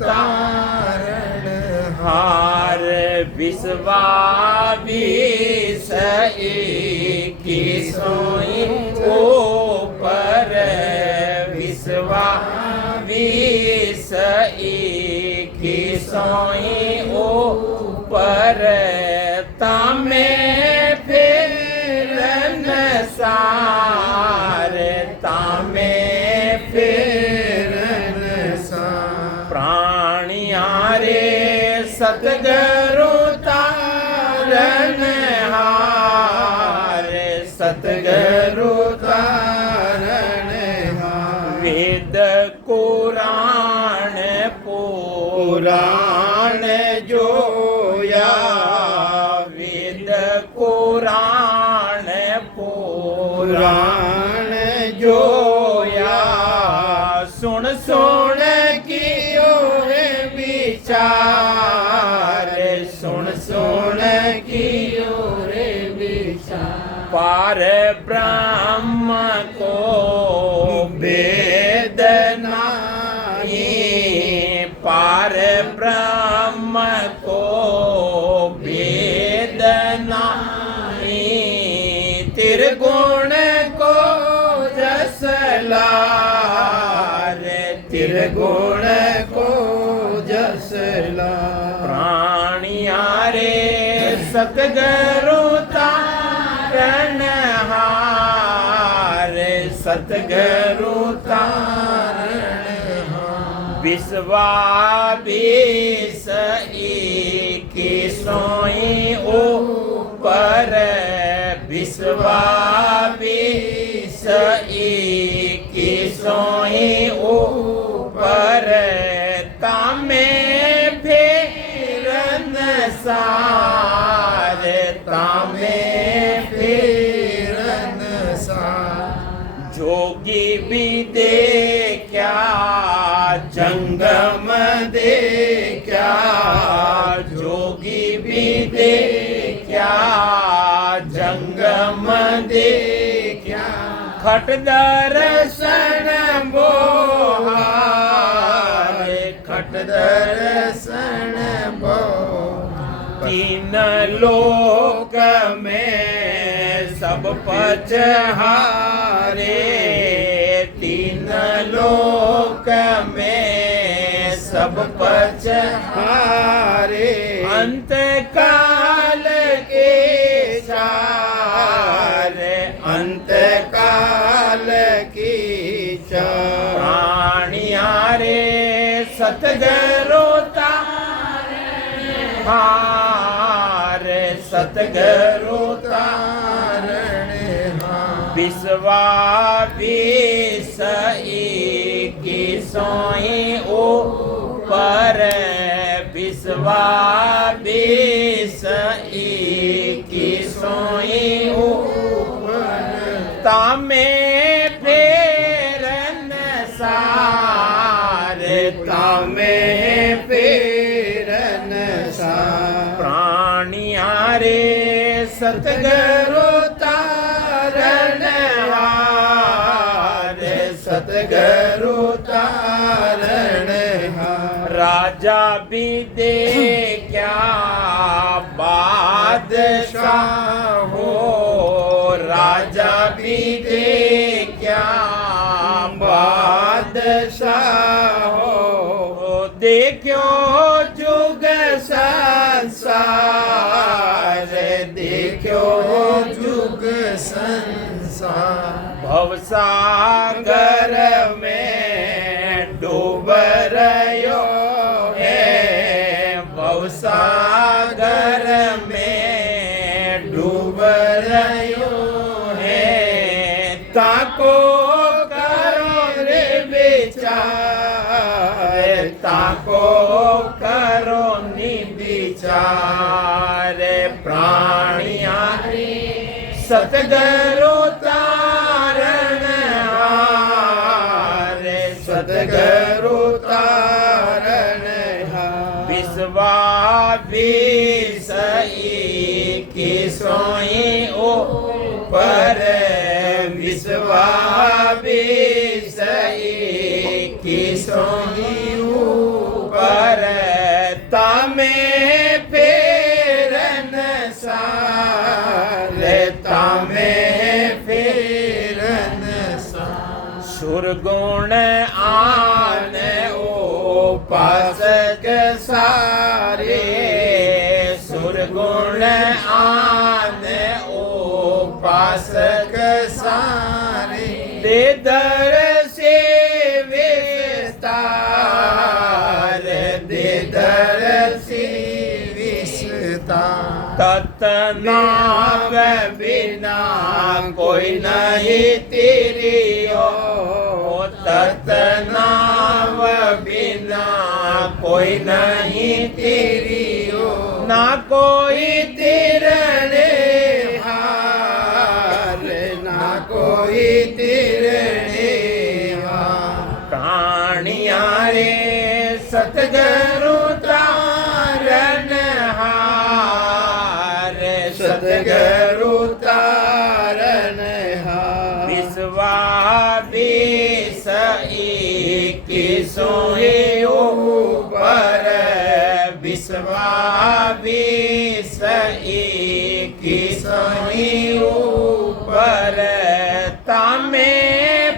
तारण हार विश्वाविस की सोई ऊपर विश्वाविस की सोई ऊपर तामे फिरन सार तामे फिरन सार प्राणियारे सतगुरु तारण हार सतगुरु तारण हार वेद कुरान पुराण जोया वेद कुरान पुराण जोया सुन सुन कियो विचार सुन सुन कियो विचार पार ब्रह्म को वेद नाही पार ब्रह्म को वेद नाही त्रिगुण को जसलार त्रिगुण को जसला प्राणियारे सतगुरु तारण हार सतगुरु तारण विश्वाविस की सोई ऊपर विश्वाविस की सोई ऊपर तामे फिरन सार तामे फिरन सार जोगी भी देखा जंगम देखा जोगी भी देखा जंगम देखा खट दर्शन बोहार खट दर्शन बोहार तीन लोक में सब पचहारे तीन लोक में सब पचहारे अंत काल के चार अंत काल की चार प्राणियारे सतगुरु तारण हार सतगुरु तारण हार विश्वाविस की सोई ऊपर विश्वाविस की सोई ऊपर तामे फेरन सार तामे फेरन सार प्राणियारे सतगुरु तारण हार सतगुरु तारण हार राजा भी देखा बादशाह हो राजा भी देखा बादशाह हो देखो जुग संसार देखो जुग संसार भवसागर में डूब रहो है भवसागर में डूब रहो है ताको करो रे विचार ताको करो नि विचार प्राणियारे सतगुरु तारण हार सतगुरु तारण हार विश्वाविस की सोई ऊपर विश्वाविस की सोई ऊपर सुरगुण आन उपासक सारे, सुरगुण आन उपासक सारे, दे दर्शे विस्तार, दे दर्शे विस्तार। तत्नाम बिना कोई नहीं तेरी ओ, तत्नाम बिना कोई नहीं तेरी ओ, ना कोई तिरने हार, ना कोई तिरने हार। प्राणिया रे सतगुरु तारन हार, सतगुरु तारन हार। विश्वास इक्कीसों ही ऊपर, विश्वास इक्कीसों ही ऊपर, तामे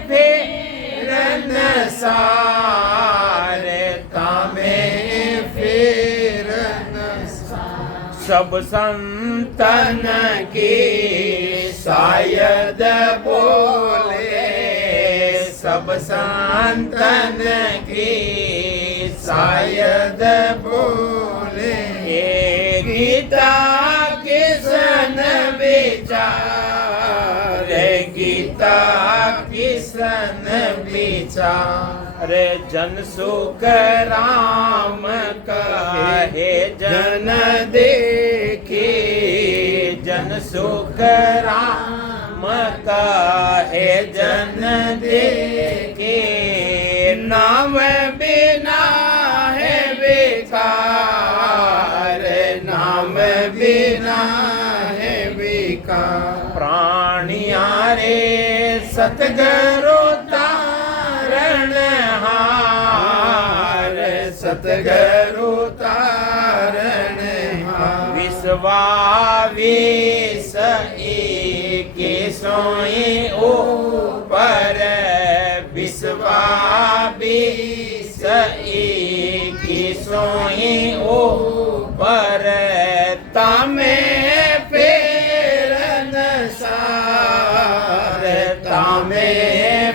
फेरन सार, तामे फेरन सार। सब संतन की शायद बोले, सब संतन की शायद बोले, गीता किसन विचार, गीता किसन विचार। जन सुख राम कहे जन देखे, जन सुख राम कहे जन देखे, नाम बिना है बेकार, नाम बिना है बेकार। प्राणिया रे सतगुरु तारण हार, सतगुरु तारण हार। विश्वास इक्कीसों ही ऊपर, विश्वास इक्कीसों ही ऊपर, तामे फेरन सार, तामे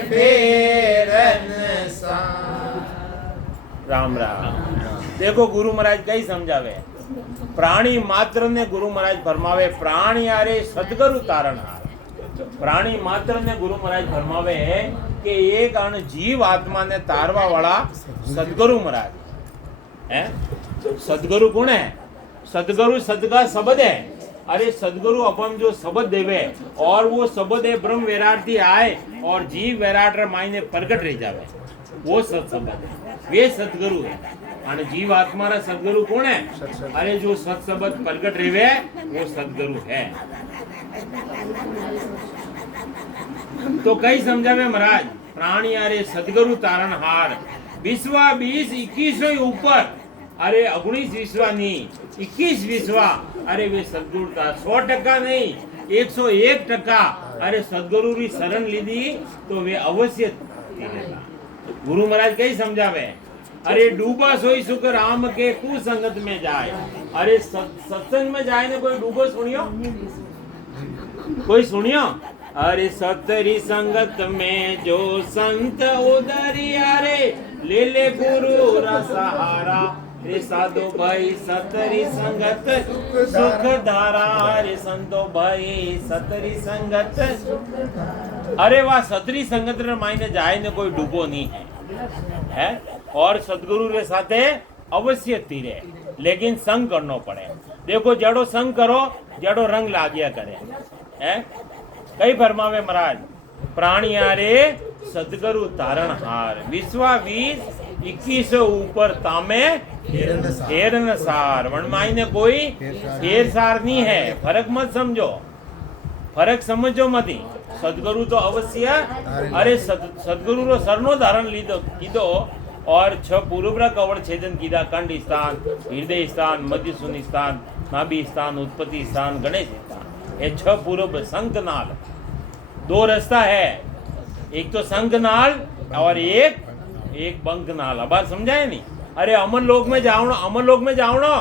फेरन सार। राम राम। देखो गुरु महाराज कई समझावे, प्राणी मात्र ने गुरु महाराज फरमावे, प्राणी यारे सदगुरु तारण हार। प्राणी मात्र ने गुरु महाराज फरमावे कि एक अण जीव आत्मा ने तारवा वाला सदगुरु महाराज है। सदगुरु कौन है? सदगुरु सद का शब्द है। अरे सदगुरु अपन जो शब्द देवे और वो शब्द है ब्रह्म वैराटी आए और जीव वैराट मायने प्रकट रह जावे, वो सत शब्द है, वे सदगुरु है। और जीव आत्मा रा सदगुरु कौन है? अरे जो सत शब्द प्रकट रहे वो सदगुरु है। तो कई समझावे महाराज, प्राणी अरे सदगुरु तारण हार। विश्वा 20 21 ऊपर, अरे 19 विश्वा नहीं 21 विश्वा, अरे वे सदगुरु था। 100% नहीं 101%। अरे सदगुरु की शरण लीधी तो वे अवश्य गुरु महाराज कई समझावे, अरे डूबा सोई सुख राम के कुसंगत में जाए। अरे सत्संग में जाए ने कोई डूबो सुनियो? कोई सुनियो? अरे सतरी संगत में जो संत उदरिया रे, ले ले गुरु रा सहारा। रे साधो भाई सतरी संगत सुख धारा, रे संतो भाई सतरी संगत। अरे वाह, सतरी संगत रे मायने जाए ने कोई डूबो नहीं है। और सदगुरु रे साथे अवश्य तीरे, लेकिन संग करना पड़े। देखो जड़ो संग करो जड़ो रंग लागिया करे है। कई फरमावे महाराज, प्राणिया रे सदगुरु तारण हार। विश्वा 20 21 ऊपर तामे हेरन सार। वन मायने कोई हेर सार नहीं है। फर्क मत समझो, फर्क समझो मत ही। सदगुरु तो अवश्य, अरे सदगुरु रो सरनो धारण लीधो कीधो और 6 पूर्व कवड़ छेदन कीधा। कंठ स्थान, हृदय स्थान, मध्य शून्य स्थान, नाभि स्थान, उत्पत्ति स्थान, गणेश स्थान। ये 6 पूर्व संकनाल। 2 रास्ता है, एक तो संकनाल और एक બંક નાલા. બાત સમજાય નહીં? અરે અમરલોક में જાવણો, અમરલોક में જાવણો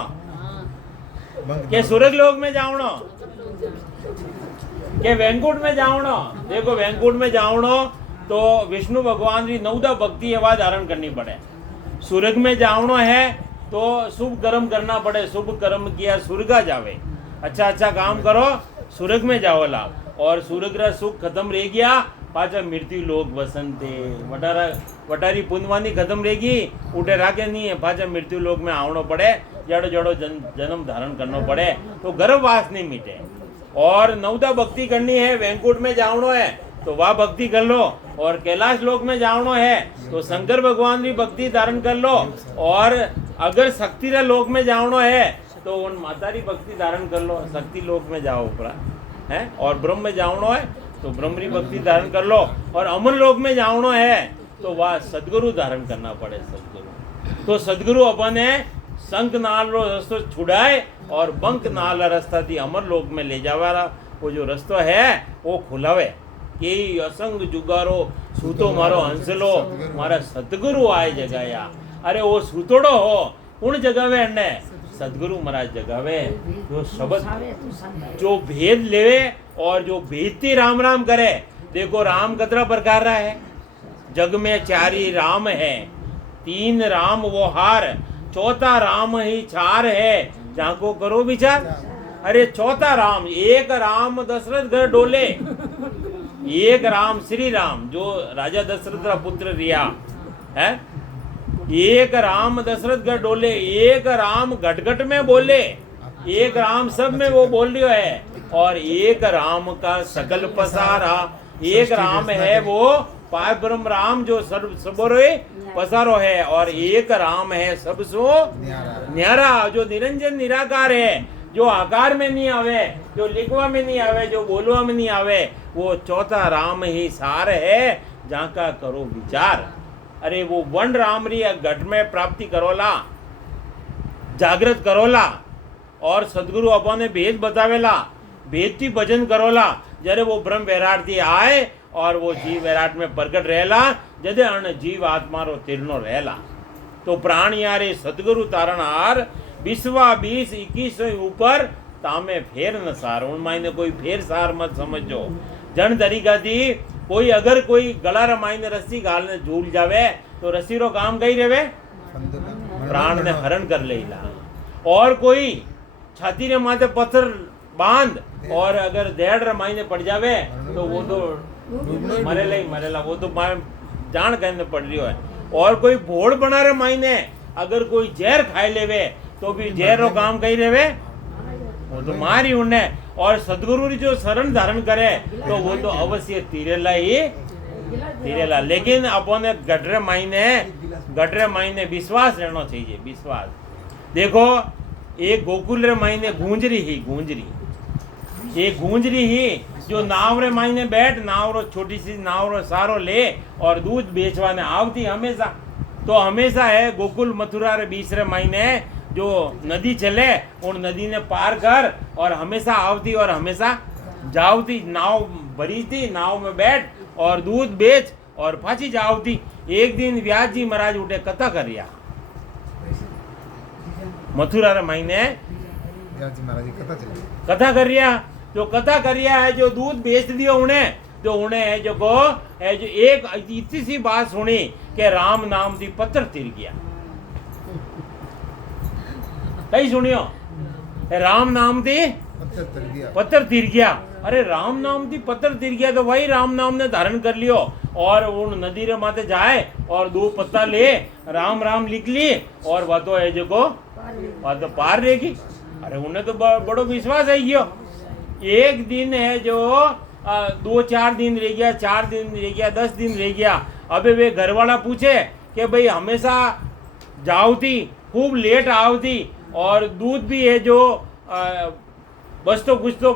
કે स्वर्गलोक में जावणो के वैकुंठ में जावणो. देखो वैकुंठ में जावणो तो विष्णु भगवान की 9 भक्ति एवं धारण करनी पड़े. स्वर्ग में जावणो है तो शुभ कर्म करना पड़े. शुभ कर्म किया स्वर्ग जावे. अच्छा अच्छा काम करो स्वर्ग में जाओला. और स्वर्ग रा सुख खत्म रह गया पाचा मृत्यु लोक वसंते. वटारी पुनवानी खत्म रहेगी उठे राखे नहीं है. पाचा मृत्यु लोक में आवनो पड़े. जड़ो जड़ो जन्म धारण करना पड़े तो गर्भवास नहीं मिटे. और 9 भक्ति करनी है. वैकुंठ में जावनो है तो वह भक्ति कर लो. और कैलाश लोक में जावनो है तो शंकर भगवान की भक्ति धारण कर लो. और अगर शक्ति रे लोक में जावनो है तो उन माता की भक्ति धारण कर लो. शक्ति लोक में जाओ ऊपर है. और ब्रह्म में जावनो है तो ब्रह्म की भक्ति धारण कर लो. और अमर लोक में जावनो है तो वह सदगुरु धारण करना पड़े. सदगुरु तो सदगुरु अपने संक नाल रो रस्तो छुड़ाए और बंक नाल रास्ता थी अमर लोक में ले जावारा वो जो रस्तो है वो खुलावे कि असंग जुगारो सूतो मारो हंसलो मारा सदगुरु आए जगाया. अरे वो सूतोड़ो हो उन जगावे ने सदगुरु महाराज जगावे जो शब्द जो भेद लेवे और जो भेदती राम राम करे. देखो राम कतरा प्रकार रहा है. जग में 4 ही राम है. 3 राम वो हार. 4था राम ही छार है. जाको करो विचार. अरे 4था राम. एक राम दशरथ घर डोले. एक राम श्री राम जो राजा दशरथ का पुत्र रिया है. एक राम दशरथ घर डोले. एक राम घट घट में बोले. एक राम सब में वो बोल रही है. और एक राम का सकल पसारा. एक राम है वो पार ब्रह्म राम जो सर्व सबोरे पसारो है. और एक राम है सबसो न्यारा जो निरंजन निराकार है. जो आकार में नहीं आवे, जो लिखवा में नहीं आवे, जो बोलवा में नहीं आवे, वो 4था राम ही सार है. जहाँ का करो विचार. अरे वो वन राम री घट में प्राप्ति करोला जागृत करोला. और सदगुरु अपने भेद बतावेला. भेद थी भजन करोला. जरे वो ब्रह्म वैराट थी आए और वो जीव वैराट में प्रकट रहेला. जदे अण जीव आत्मा रो तिरनो रहेला. तो प्राण यारे सदगुरु तारण हार. 20 21 ऊपर तामे फेर न सार. उन मायने कोई फेर सार मत समझो. जन तरीका थी कोई अगर कोई गला रमाईने रस्सी घालने झूल जावे तो रस्सी रो काम कही रेवे प्राण ने हरण कर लेला. और कोई छाती रे माथे पत्थर बांध और अगर देड़ रमाईने पड़ जावे तो वो तो मरेला ही मरेला. वो तो जान कहने पड़ रही है. और कोई भोड़ बना रे मायने अगर कोई जहर खाए लेवे तो भी जहर रो काम कही रेवे वो तो मारी उन्हें. और सदगुरु जो शरण धारण करे तो वो तो अवश्य तीरेला ही तीरेला. लेकिन अपने गटरे मायने विश्वास रहना चाहिए. विश्वास. देखो एक गोकुल रे मायने गूंजरी एक गूंजरी ही जो नाव रे मायने बैठ नाव रो छोटी सी नाव रो सारो ले और दूध बेचवाने आवती हमेशा. तो हमेशा है गोकुल मथुरा रे बीच रे मायने जो नदी चले उन नदी ने पार कर और हमेशा आवती और हमेशा जावती. नाव भरी थी नाव में बैठ और दूध बेच और पाछी जावती. एक दिन व्यास जी महाराज उठे कथा कर रिया मथुरा रे महीने कथा कर रिया. जो कथा कर रिया है जो दूध बेच दियो उन्हें जो उन्हें जो को है जो एक इतनी सी बात सुनी कि राम नाम दी पत्थर तिर गया. कहीं सुनियो राम नाम दी पत्थर तिर गया. अरे राम नाम दी पत्थर तिर गया तो वही राम नाम ने धारण कर लियो और उन नदी रे माथे जाए और 2 पत्ता ले राम राम लिख ली और वह तो है जो को वह तो पार रहेगी. अरे उन्हें तो बड़ो विश्वास है गयो. एक दिन है जो 2-4 दिन रह गया, 4 दिन रह गया, 10 दिन रह गया. अबे वे घर वाला पूछे कि भाई हमेशा जाओती खूब लेट आवती और दूध भी है जो बस तो कुछ तो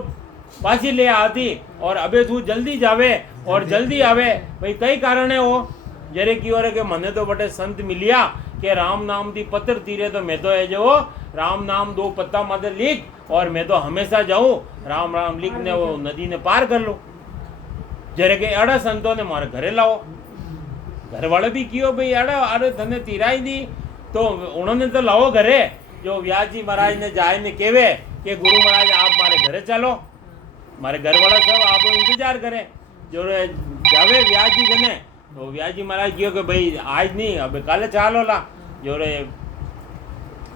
पासी ले आती और अबे तू जल्दी जावे और जल्दी आवे भाई कई कारण है वो. जरे की ओर के मने तो बटे संत मिलिया कि राम नाम दी पत्थर तीरे तो मैं तो है जो राम नाम 2 पत्ता माथे लिख और मैं तो हमेशा जाऊं राम राम लिखने वो नदी ने पार कर लो. जरे के अड़ा संतों ने मारे घरे लाओ. घर वाले भी कियो भाई अरे अरे तने तिराई दी तो उन्होंने तो लाओ घरे जो व्यास जी महाराज ने जाए ने केवे कि गुरु महाराज आप मारे घरे चलो मारे घर वाला सब आप इंतजार करे जो जावे व्यास जी कने तो व्यास जी महाराज कहो कि भाई आज नहीं अब काले चालो ला जो रे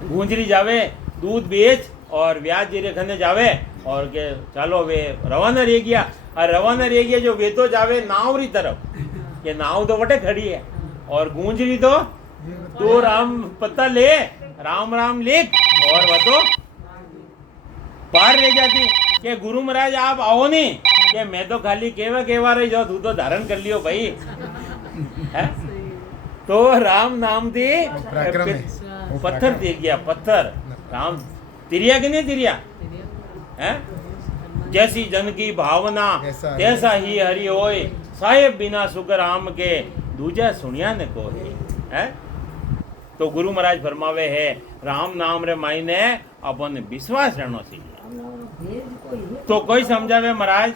गूंजरी जावे दूध बेच और व्यास जी रे खने जावे और के चलो वे रवाना रह गया और रवाना रह गया जो वे तो जावे नाव री तरफ ये नाव तो वटे खड़ी है और गूंजरी तो राम पत्ता ले राम राम लिख और वह तो पार रह जाती कि गुरु महाराज आप आओ नहीं कि मैं तो खाली केवा रही जाओ तू तो धारण कर लियो भाई है तो राम नाम दी पत्थर दे गया पत्थर राम तिरिया कि नहीं तिरिया है जैसी जन की भावना तैसा ही हरि होए साहेब बिना सुख राम के दूजा सुनिया ने को है तो गुरु महाराज फरमावे है राम नाम रे मायने अपन विश्वास रहनो चाहिए तो कोई समझावे महाराज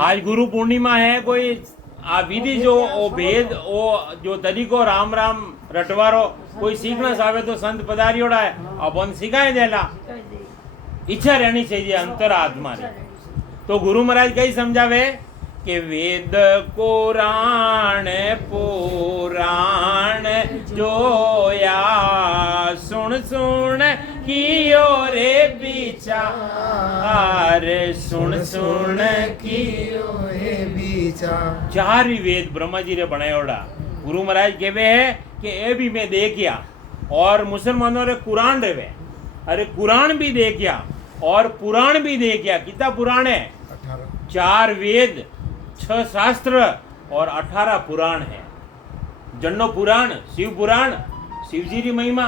आज गुरु पूर्णिमा है कोई आ विधि जो ओ भेद ओ जो तरीको राम राम रटवारो कोई सीखना चाहे तो संत पधारियोड़ा है अपन सिखाए देला इच्छा रहनी चाहिए अंतर आत्मा रे तो गुरु महाराज कई समझावे कि वेद कुरान पुराण जोया सुन सुन कियो रे विचार सुन सुन कियो रे विचार चार ही वेद ब्रह्मा जी रे बनायोड़ा गुरु महाराज कहवे है कि ये भी मैं देखिया और मुसलमानों रे कुरान रेवे अरे कुरान भी देखिया और पुराण भी देखिया कितना पुराण है 4 वेद 6 शास्त्र और 18 पुराण है जन्नो पुराण शिव पुराण शिव जी री महिमा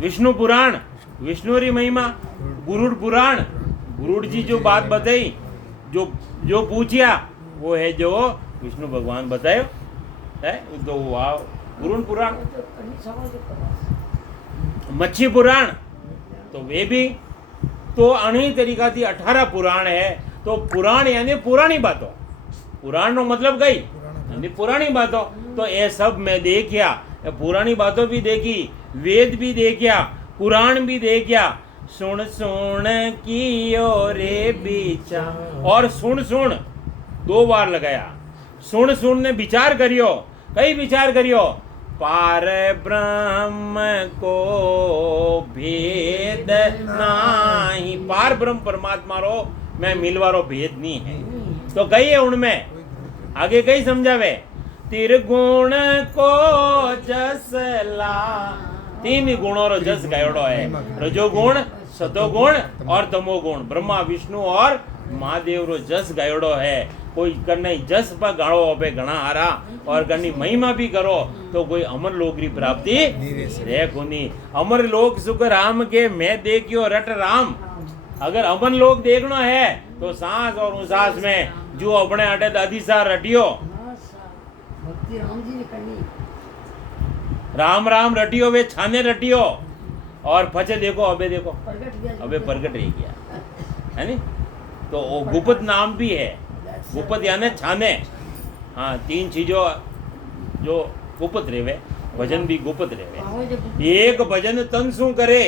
विष्णु पुराण विष्णु री महिमा गुरुड़ पुराण गुरुड़ जी जो बात बताई जो पूछिया वो है जो विष्णु भगवान बतायो है तो वाह गुरुड़ पुराण मच्छी पुराण तो वे भी तो अणी तरीका थी 18 पुराण है तो पुराण यानी पुरानी बातों पुराण नो मतलब गई यानी पुरानी बातों तो ये सब मैं देखिया पुरानी बातों भी देखी वेद भी देखिया पुराण भी देखिया सुन सुन कियो रे बीचा और सुन 2 बार लगाया सुन ने विचार करियो कई विचार करियो पार ब्रह्म को भेद नाही पार ब्रह्म परमात्मा रो मैं मिलवारो भेद नहीं है तो कही है उनमें आगे कई समझावे त्रिगुण को जसला 3 गुणों रो जस गायोड़ो है रजोगुण सतोगुण और तमोगुण ब्रह्मा विष्णु और महादेव रो जस गायोड़ो है कोई करने जस पर गाड़ो पे घना हारा और करनी महिमा भी करो तो कोई अमर लोक की प्राप्ति रे कोनी अमर लोक सुख राम के मैं देखियो रट राम अगर अमर लोक देखना है तो सांस और उसास में जो अपने अटे दादी सा रटियो राम राम रटियो वे छाने रटियो और फचे देखो अबे प्रगट रह गया है नी तो गुप्त नाम भी है गुप्त यानी छाने हाँ 3 चीजों जो गुप्त रेवे भजन भी गुप्त रेवे एक भजन तन सु करे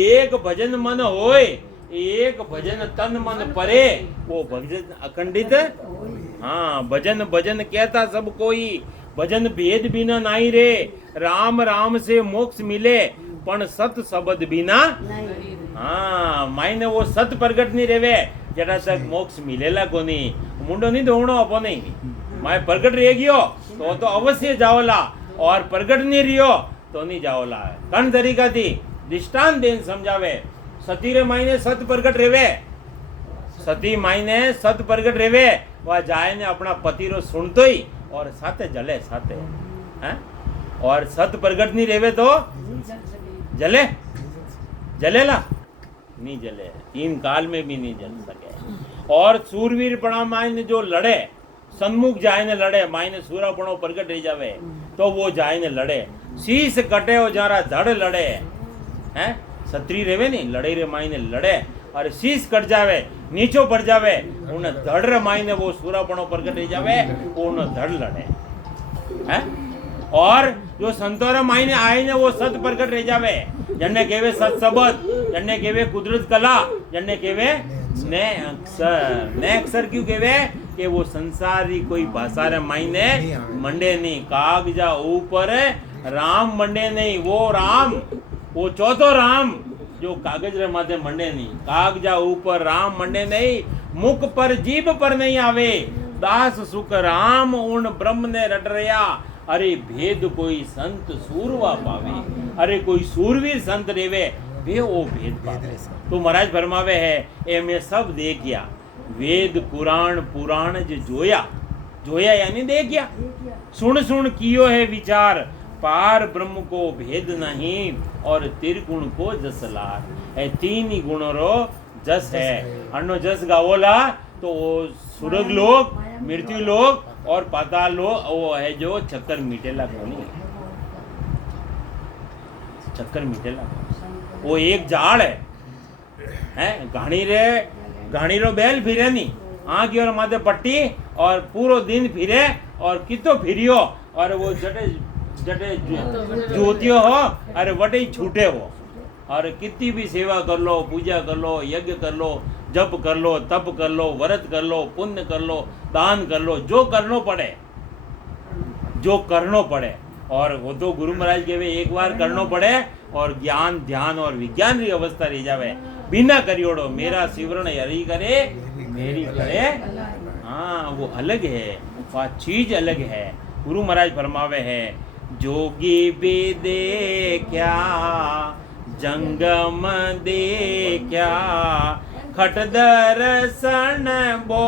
एक भजन मन होए एक भजन तन मन परे वो भजन अखंडित हाँ भजन भजन कहता सब कोई भजन भेद बिना नहीं रे राम राम से मोक्ष मिले पण सत शब्द बिना हाँ मायने वो सत प्रगट नहीं रेवे जरा तक मोक्ष मिलेला कोनी मुंडो नहीं धोवणो अपो नहीं माय प्रगट रह गयो तो अवश्य जाओला और प्रगट नहीं रियो तो नहीं जाओला कण तरीका थी दृष्टांत देन समझावे सती रे मायने सत प्रगट रेवे सती मायने सत प्रगट रेवे वह जाए ने अपना पति रो सुनतो ही और साथे जले साथे हैं और सत प्रगट नहीं रेवे तो जले जलेला नहीं जले 3 काल में भी नहीं जल सके और सूरवीर पणा मायने जो लड़े सन्मुख जाए ने लड़े मायने सूरापणो प्रगट रह जावे तो वो जाए ने लड़े शीश कटे हो जरा धड़ लड़े हैं क्षत्रिय रेवे नहीं लड़े रे मायने लड़े और शीश कट जावे, नीचो पड़ जावे, उन्हें धड़ रमाईने वो सूरापणो प्रकट रही जावे, उन्हें धड़ लड़े हैं। और जो संतोरा माईने आईने वो सत प्रकट रह जावे, जन्ने केवे सत शब्द, जन्ने केवे कुदरत कला, जन्ने केवे ने अक्षर क्यों केवे कि वो संसारी कोई भाषा रे माईने मंडे नहीं, कागजा ऊपर राम मंडे नहीं, वो राम, वो चौथो राम जो कागज रे माथे मंडे नहीं, कागजा ऊपर राम मंडे नहीं, मुख पर जीभ पर नहीं आवे, दास सुख राम उन ब्रह्म ने रट रया, अरे भेद कोई संत सूरवा पावे, अरे कोई सूरवीर संत रेवे वे वो भेद पावे। तो महाराज फरमावे है ए मैं सब देख गया, वेद पुराण पुराण जो जोया, जोया यानी देख गया, सुन सुन कियो है विचार, पार ब्रह्म को भेद नहीं और त्रिगुण को जस लार। ए तीन ही गुणों रो जस है, अन्नो जस गावोला तो सुरग लोग, मृत्यु लोग और पाताल लोग, वो है जो चक्कर मीटेला कोनी, चक्कर मीटेला, वो एक जाड़ है घाणी रो बैल फिरे नहीं, आँख की ओर माथे पट्टी और पूरो दिन फिरे और कितो फिरियो और वो जटे जटे ज्योतियो हो अरे वटे ही छूटे हो, और कितनी भी सेवा कर लो, पूजा कर लो, यज्ञ कर लो, जप कर लो, तप कर लो, व्रत कर लो, पुण्य कर लो, दान कर लो, जो करनो पड़े, जो करनो पड़े, और वो तो गुरु महाराज के वे एक बार करनो पड़े और ज्ञान ध्यान और विज्ञान की अवस्था रह जावे, बिना करियोड़ो मेरा सिवरण हरि करे मेरी करे, हाँ वो अलग है, वह चीज अलग है। गुरु महाराज फरमावे है जोगी भी देखा जंगम देखा, खट दर्शन बो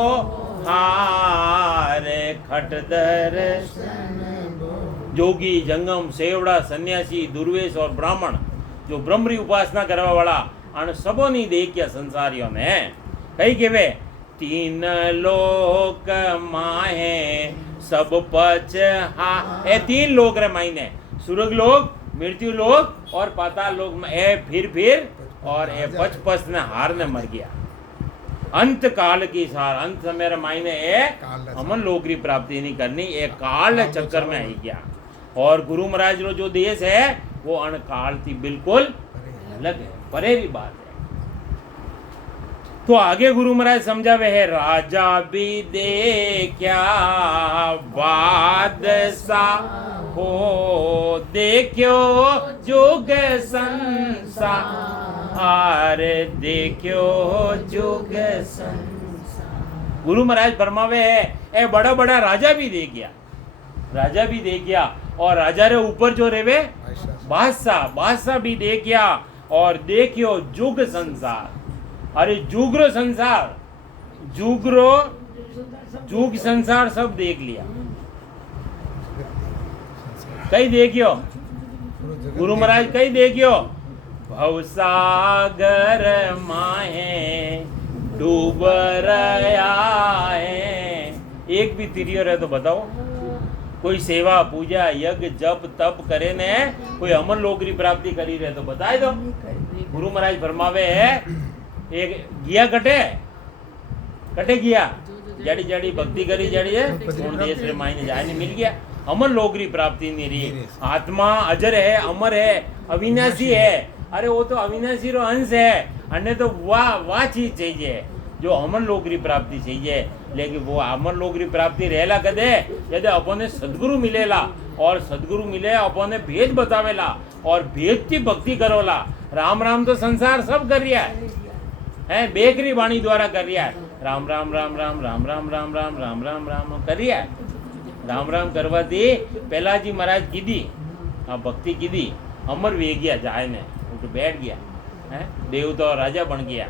हार, खट दर्शन जोगी जंगम सेवड़ा सन्यासी दुर्वेश और ब्राह्मण जो ब्रह्म री उपासना करवा वाला अन सबो नहीं देखिया संसारियों ने, कई केवे तीन लोक माहे सब पच हा, ए तीन लोग रे मायने सुरग लोग, मृत्यु लोग और पाताल लोग में ए फिर और ए पच ने हार ने मर गया। अंत काल की सार, अंत समय मायने ए अमन लोक की प्राप्ति नहीं करनी, ए काल चक्कर में आई गया। और गुरु महाराज रो जो देश है वो अनकाल थी बिल्कुल अलग है, परे भी बात है। तो आगे गुरु महाराज समझावे है राजा भी देखा बादशाह हो, देखो जुग संसार, देखो जुग संसार। गुरु महाराज फरमावे है ए बड़ा बड़ा राजा भी देख गया, राजा भी देख गया, और राजा रे ऊपर जो रेवे बादशाह भी देख गया, और देखियो जुग संसार, अरे जुगरो संसार, जुग संसार सब देख लिया। कई देखियो गुरु महाराज, कई देखियो भवसागर माहे डूब रहा है, एक भी तिरियो रहे तो बताओ, कोई सेवा पूजा यज्ञ जप तप करे ने कोई अमन लोक की प्राप्ति करी रहे तो बताए दो। गुरु महाराज फरमावे है एक गिया कटे गिया जड़ी जड़ी भक्ति करी जड़ी है देश रे मायने जाए नहीं मिल गया, अमर लोक की प्राप्ति नहीं रही। आत्मा अजर है, अमर है, अविनाशी है, अरे वो तो अविनाशी रो अंश है, अन्य तो वाह चीज चाहिए जो अमर लोक की प्राप्ति चाहिए। लेकिन वो अमर लोक की प्राप्ति रहेला कदे यदि अपने सदगुरु मिलेला, और सदगुरु मिले अपने भेद बतावेला और भेद की भक्ति करोला। राम राम तो संसार सब कर रहा है, बेकरी वाणी द्वारा कर रहा है, राम राम राम राम राम राम राम राम राम राम राम कर रहा है। राम राम करवा दी पहला जी महाराज कीधी हाँ भक्ति कीधी, अमर वे गया जाए ने उठ बैठ गया है, देवता राजा बन गया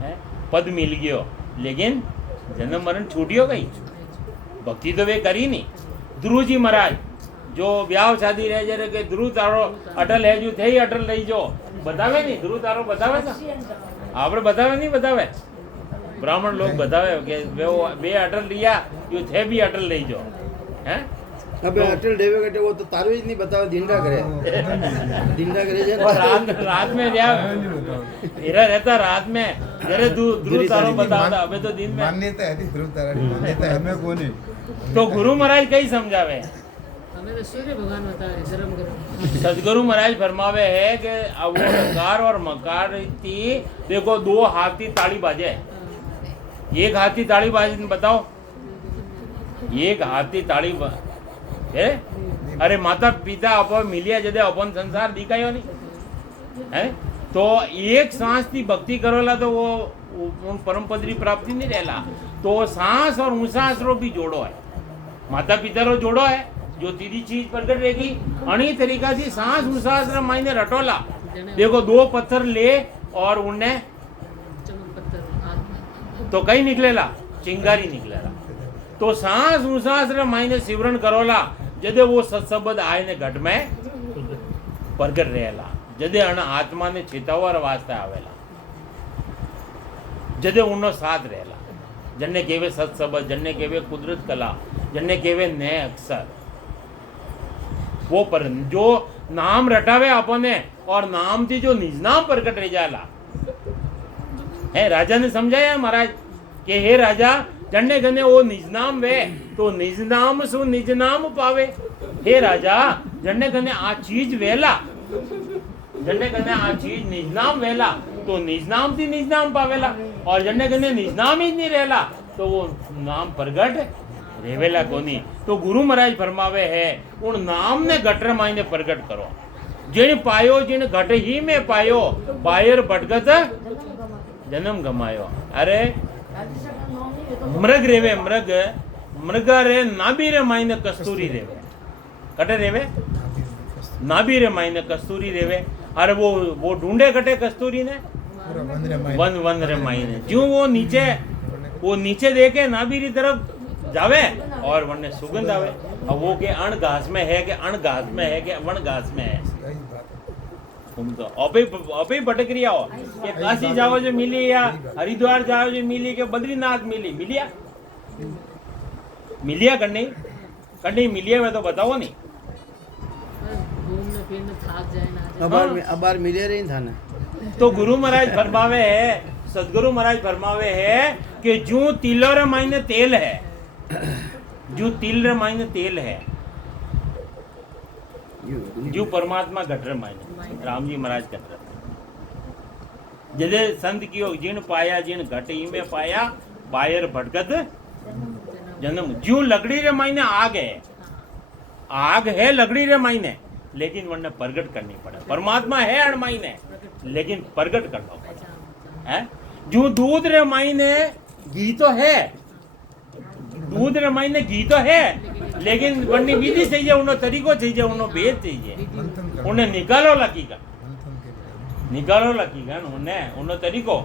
है, पद मिल गयो, लेकिन जन्म मरण छूटियो गई, भक्ति तो वे करी नहीं। ध्रुव जी महाराज जो ब्याह शादी रह जरे के ध्रुव तारो अटल है जो थे ही अटल रही जो बतावे नहीं, ध्रुव तारो बतावे था आपने बतावे नहीं, बतावे ब्राह्मण लोग बतावे कि वे अटल लिया जो थे भी अटल रही जो हैं, अबे अटल डेवे कटे वो तो तारो ही नहीं बताओ दिंडा करे जे और रात में क्या हीरा रहता रात में जरे ध्रुव तारो बताता अबे तो दिन में मान्यता है ध्रुव तारा की मान्यता हमें कोनी तो गुरु महाराज कई समझावे हमें तो सूर्य भगवान बता रहे गरम गरम। सदगुरु महाराज फरमावे है कि अब वो कार और मकार थी देखो दो हाथी ताली बाजे एक हाथी ताली बाजे बताओ एक हाथी ताली है अरे माता पिता अपन मिलिया जदे अपन संसार दिखायो नहीं है तो एक सांस की भक्ति करोला तो वो परम पद की प्राप्ति नहीं रहेला तो सांस और उसास रो भी जोड़ो है माता पिता रो जोड़ो है जो तीदी चीज प्रकट रहेगी अणी तरीका थी सांस उसास रे मायने रटोला देखो दो पत्थर ले और उन्हें चमक पत्थर हाथ में तो कहीं निकलेला चिंगारी निकलेला तो सांस उसास रे मायने सिमरन करोला जदे वो सत्सबद आए ने घट में प्रगट रहेला जदे अण आत्मा ने चेतावर वास्ते आवेला जदे उन्नो साथ रहेला जन्ने केवे सत्सबद जन्ने केवे कुदरत कला जन्ने केवे नए अक्षर वो पर जो नाम रटावे अपने और नाम थी जो निज नाम प्रकट रह जाला है राजा ने समझाया महाराज कि हे राजा जन्ने गने वो निज नाम वे तो निज नाम सु निज नाम पावे हे राजा जन्ने गने आ चीज वेला जन्ने गने आ चीज निज नाम वेला तो निज नाम थी निज नाम पावेला और जन्ने गने निज नाम ही नहीं रहेला तो वो नाम प्रगट रेवेला कोनी तो गुरु महाराज फरमावे है उन नाम ने गटर मायने प्रगट करो जिन पायो जिन घट ही में पायो बायर भटकत जन्म गमायो अरे मृग रेवे मृग रे नाभी रे मायने कस्तूरी रेवे कटे रेवे नाभी रे मायने कस्तूरी रेवे अरे वो ढूंढे कटे कस्तूरी ने पूरा बंद रे वन रे मायने जो वो नीचे देखे नाभी की तरफ जावे और वने सुगंध आवे अब वो के अण घास में है कि अण घास में है कि वन घास में है यही बात है तुम तो अभी भटक रही हो कि काशी जाओ जो मिली या हरिद्वार जाओ जो मिली कि बद्रीनाथ मिलिया कहीं मिलिया मैं तो बताओ नहीं घूमने फिरने थाक जाए ना अबार मिले रही था ना तो गुरु महाराज फरमावे है सदगुरु महाराज फरमावे है कि जू तिलोर मायने तेल है जो तिल रे मायने तेल है जो परमात्मा घटर मायने राम जी महाराज कहते जदे संत की जिन पाया जिन घट ही में पाया बायर भटकत जन्म जो लकड़ी रे मायने आग है लकड़ी रे मायने लेकिन वरने प्रगट करनी पड़े परमात्मा है अण मायने लेकिन प्रगट करना पड़े है जो दूध रे मायने घी तो है दूध रे मायने घी तो है लेकिन वरनी विधि चाहिए उन्हें तरीको चाहिए उन्हें भेद चाहिए मंथन कर उन्हें निकालो लकीगा मंथन के निकालो लकीगा उन्हें तरीको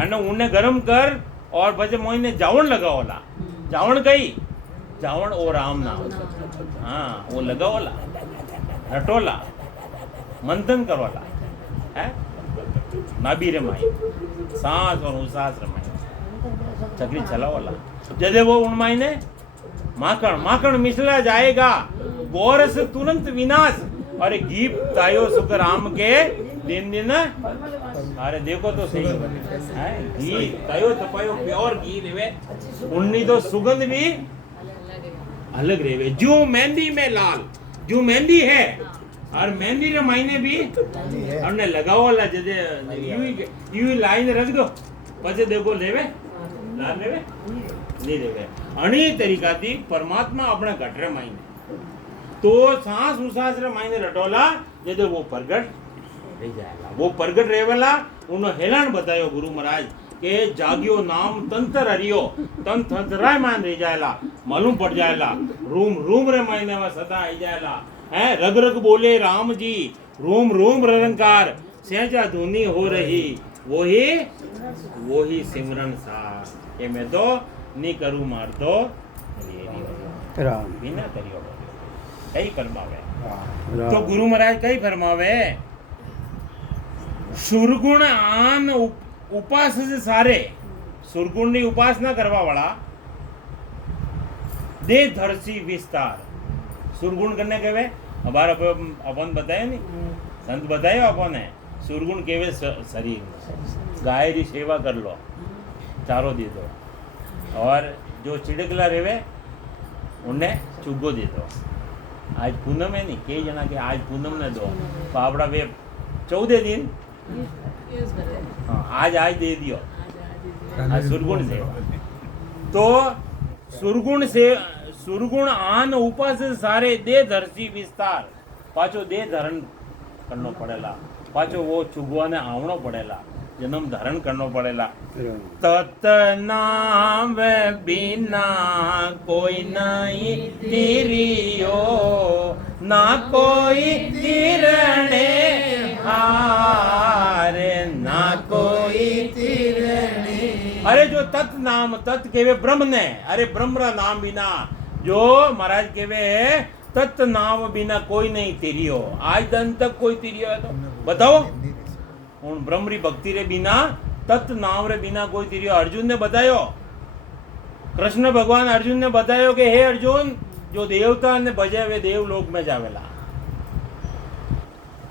अने उन्हें गरम कर और बजे मोइने जावण लगाओला जावण गई जावण ओ राम नाम हाँ वो लगाओला रटोला मंथन करोला है नाभी रे माई सांस और उसास रे माई चकरी चलाओला जदे वो उन मायने माखण मिसला जाएगा गोरस तुरंत विनाश अरे घी तायो सुख राम के दिन अरे देखो तो सही है घी तायो तपायो प्योर घी रेवे उन्नी तो सुगंध भी अलग रेवे जो मेहंदी में लाल जो मेहंदी है और मेहंदी रे मायने भी हमने लगाओ ला जदे यू लाइन रख दो पछे देखो लेवे लाल लेवे नहीं देवे अणी तरीका थी परमात्मा अपने घट रे मायने तो सांस उसास रे मायने रटोला जदे वो प्रगट रह जाएगा वो प्रगट रेवेला उन्होंने हेलान बतायो गुरु महाराज के जागियो नाम तंत्र हरियो तन तंत्राय मान रह जाएला मालूम पड़ जाएला रूम रे मायने में सदा आई जाएला है रग रग बोले राम जी रोम रंकार सहजा धुनी हो रही वो ही सिमरन सा ये मैं तो नहीं करूं मार दो राम बिना करियो कई फरमावे राम तो गुरु महाराज कई फरमावे सुरगुण आन उपास से सारे सुरगुण की उपासना करवा वाला दे धरसी विस्तार सुरगुण करने कहे हमारा अपन बताए नहीं संत बताए अपन सुरगुण केवे शरीर गाय री सेवा कर लो चारो दे दो और जो चिड़कला रेवे उन्हें चुगो दे दो आज पूनम है नहीं कई जना के आज पूनम ने दो पापड़ा वे 14 दिन ये करे हाँ आज आज दे दियो आज सुरगुण सेवा तो सुरगुण आन उपास सारे दे धरसी विस्तार पाछो दे धरण करनो पड़ेला पाछो वो चुगवाने आवणो पड़ेला जन्म धारण करनो पड़ेला तत नाम बिना कोई नहीं तिरियो ना कोई तिरणे हारे ना कोई तिरणे अरे जो तत् नाम तत् केवे ब्रह्म ने अरे ब्रह्म रा नाम बिना जो महाराज केवे तत् नाम बिना कोई नहीं तिरियो आज दिन तक कोई तिरियो है तो बताओ हूँ ब्रह्म री भक्ति रे बिना तत् नाम रे बिना कोई तिरियो अर्जुन ने बतायो कृष्ण भगवान अर्जुन ने बतायो कि हे अर्जुन जो देवता ने बजे वे देवलोक में जावेला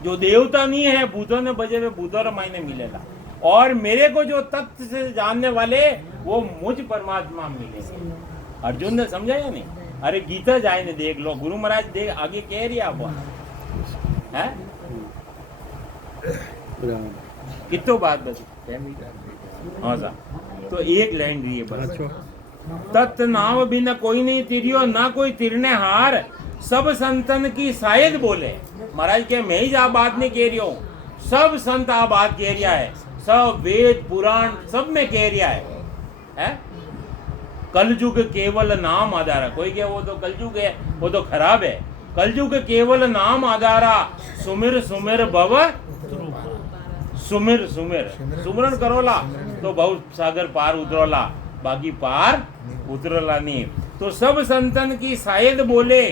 जो देवता नहीं है भूतों ने बजे वे भूतों रे मायने मिलेला और मेरे को जो तत्व से जानने वाले वो मुझ परमात्मा मिले अर्जुन ने समझाया नहीं अरे गीता जाए ने देख लो गुरु महाराज देख आगे कह रही आप है कितो बात बस हाँ साहब तो एक लाइन रही है बस तत् नाम बिना कोई नहीं तिरियो ना कोई तिरने हार सब संतन की शायद बोले महाराज के मैं ही आ बात नहीं कह रही हूँ सब संत आ बात कह रहा है सब वेद पुराण सब में कह रहा है कलयुग केवल नाम आधारा कोई क्या वो तो कलयुग है वो तो खराब है कलयुग केवल नाम आधारा सुमिर सुमिर भव सुमिर सुमिर सुमरन करोला तो बहुत सागर पार उतरोला बाकी पार उतरोला नहीं तो सब संतन की शायद बोले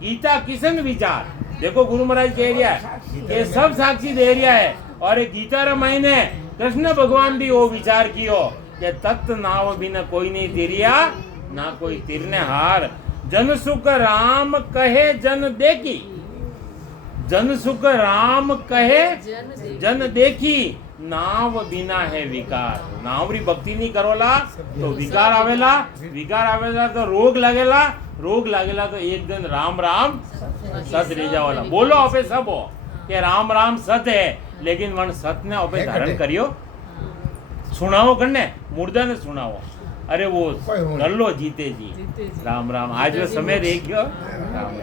गीता किसन विचार देखो गुरु महाराज कह रहा है ये सब साक्षी दे रहा है और गीता रामायण है कृष्ण भगवान भी वो विचार कियो कि तत् नाव बिना कोई नहीं तिरिया ना कोई तिरने हार जन सुख राम कहे जन देखी जन सुख राम कहे जन देखी नाव बिना है विकार नाव री भक्ति नहीं करोला तो विकार आवेला तो रोग लागेला तो एक दिन राम राम सत रह जाओला बोलो अपे सब हो कि राम राम सत है लेकिन वन सत ने अपे धारण करियो सुनाओ करने मुर्दा ने सुनाओ अरे वो कर लो जीते जी राम राम आज वो समय रह गयो राम राम।